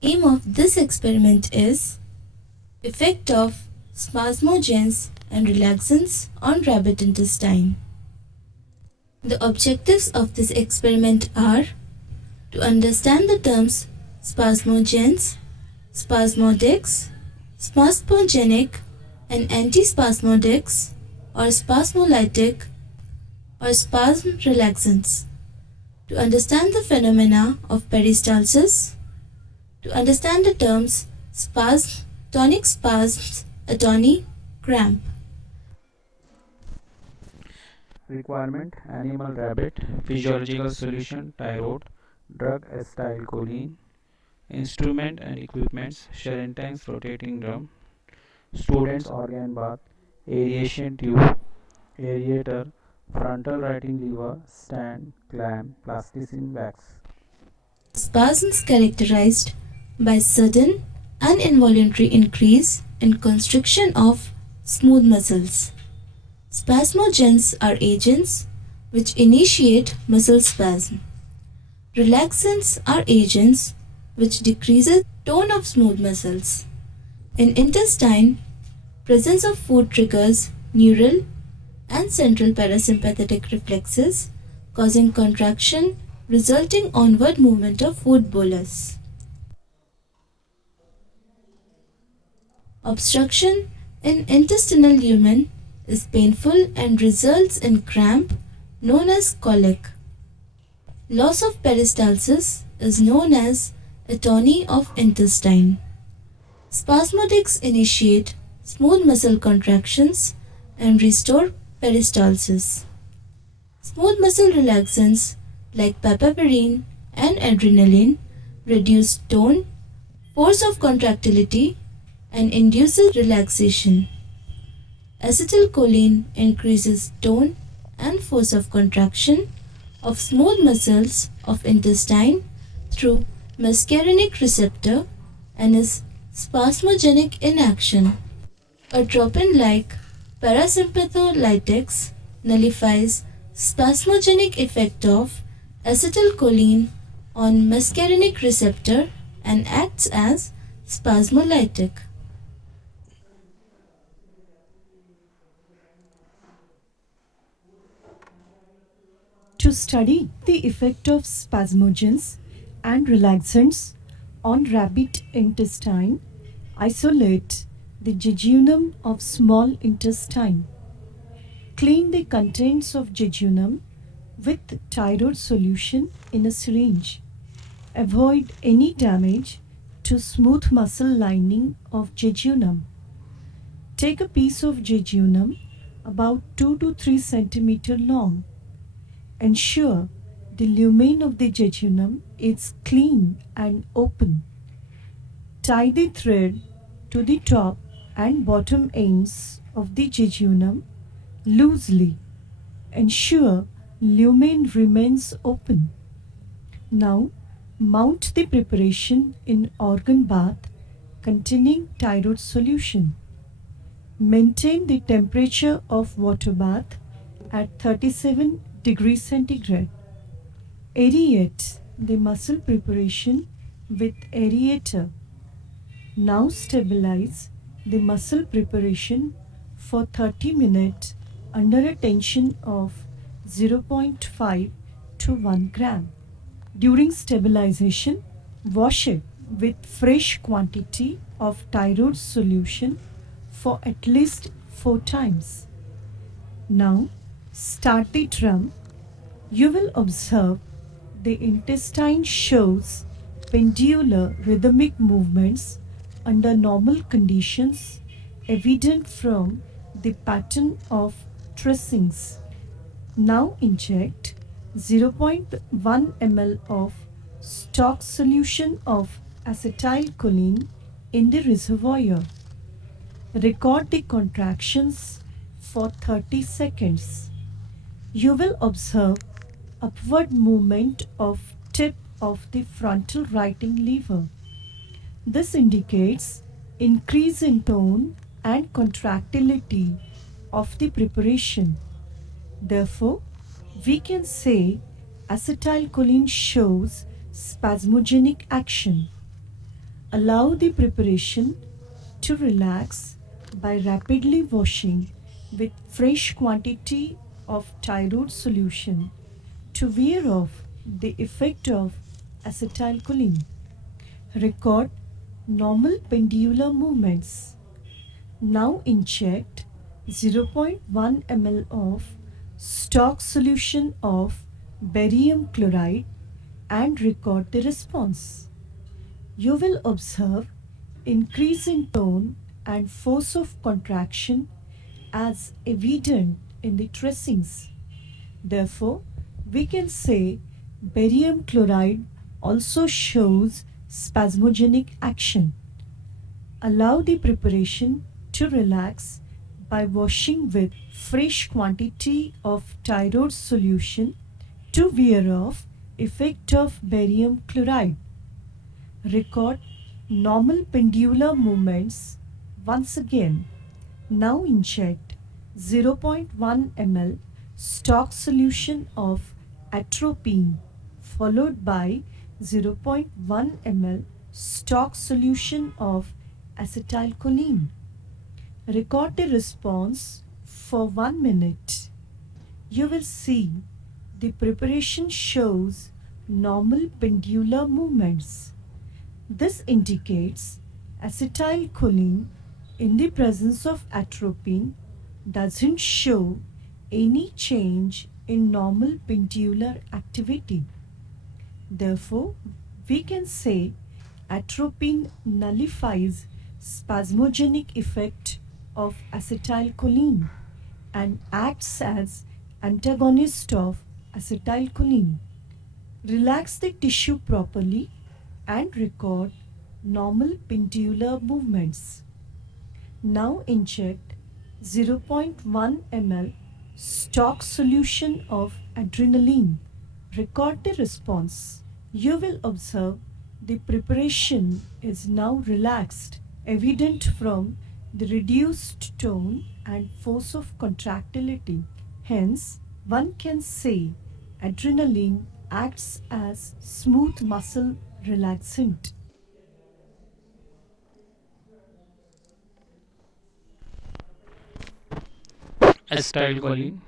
Aim of this experiment is effect of spasmogens and relaxants on rabbit intestine. The objectives of this experiment are to understand the terms spasmogens, spasmodics, spasmogenic and antispasmodics or spasmolytic or spasm relaxants, to understand the phenomena of peristalsis, to understand the terms spasm, tonic spasms, atony, cramp. Requirement: animal rabbit, physiological solution thyroid, drug acetylcholine, instrument and equipments, Sharon tanks, rotating drum, students organ bath, aeration tube, aerator, frontal writing lever, stand, clamp, plasticine wax. Spasms characterized by sudden and involuntary increase in constriction of smooth muscles. Spasmogens are agents which initiate muscle spasm. Relaxants are agents which decreases tone of smooth muscles. In intestine, presence of food triggers neural and central parasympathetic reflexes, causing contraction resulting onward movement of food bolus. Obstruction in intestinal lumen is painful and results in cramp known as colic. Loss of peristalsis is known as atony of intestine. Spasmodics initiate smooth muscle contractions and restore peristalsis. Smooth muscle relaxants like papaverine and adrenaline reduce tone, force of contractility and induces relaxation. Acetylcholine increases tone and force of contraction of smooth muscles of intestine through muscarinic receptor and is spasmogenic in action. Atropine-like parasympatholytics nullifies spasmogenic effect of acetylcholine on muscarinic receptor and acts as spasmolytic. To study the effect of spasmogens and relaxants on rabbit intestine, isolate the jejunum of small intestine. Clean the contents of jejunum with thyroid solution in a syringe. Avoid any damage to smooth muscle lining of jejunum. Take a piece of jejunum about 2 to 3 centimeter long. Ensure the lumen of the jejunum is clean and open. Tie the thread to the top and bottom ends of the jejunum loosely. Ensure lumen remains open. Now mount the preparation in organ bath containing thyroid solution. Maintain the temperature of water bath at 37 degrees centigrade. Aerate the muscle preparation with aerator. Now stabilize the muscle preparation for 30 minutes under a tension of 0.5 to 1 gram. During stabilization, wash it with fresh quantity of thyroid solution for at least 4 times. Now start the drum. You will observe the intestine shows pendular rhythmic movements under normal conditions evident from the pattern of tracings. Now inject 0.1 ml of stock solution of acetylcholine in the reservoir. Record the contractions for 30 seconds. You will observe upward movement of tip of the frontal writing lever. This indicates increase in tone and contractility of the preparation. Therefore, we can say acetylcholine shows spasmogenic action. Allow the preparation to relax by rapidly washing with fresh quantity of thyroid solution to wear off the effect of acetylcholine. Record normal pendular movements. Now inject 0.1 ml of stock solution of barium chloride and record the response. You will observe increase in tone and force of contraction as evident in the tracings. Therefore, we can say barium chloride also shows spasmogenic action. Allow the preparation to relax by washing with fresh quantity of thyroid solution to wear off effect of barium chloride. Record normal pendular movements once again. Now inject 0.1 ml stock solution of atropine followed by 0.1 ml stock solution of acetylcholine. Record the response for 1 minute. You will see the preparation shows normal pendular movements. This indicates acetylcholine in the presence of atropine doesn't show any change in normal pendular activity. Therefore, we can say atropine nullifies spasmogenic effect of acetylcholine and acts as antagonist of acetylcholine. Relax the tissue properly and record normal pendular movements. Now inject 0.1 ml stock solution of adrenaline. Record the response. You will observe the preparation is now relaxed, evident from the reduced tone and force of contractility. Hence, one can say adrenaline acts as smooth muscle relaxant. Acetylcholine.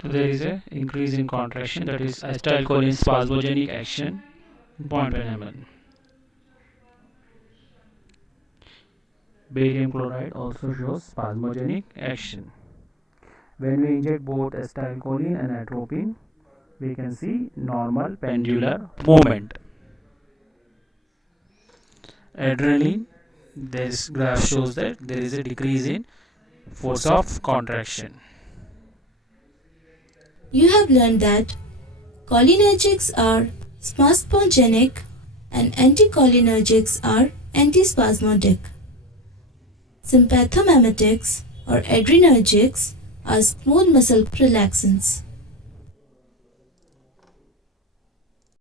So there is a increase in contraction, that is acetylcholine spasmogenic action 0.1 ml. Barium chloride also shows spasmogenic action. When we inject both acetylcholine and atropine, we can see normal pendular movement. Adrenaline, this graph shows that there is a decrease in force of contraction. You have learned that cholinergics are spasmogenic and anticholinergics are antispasmodic. Sympathomimetics or adrenergics are smooth muscle relaxants.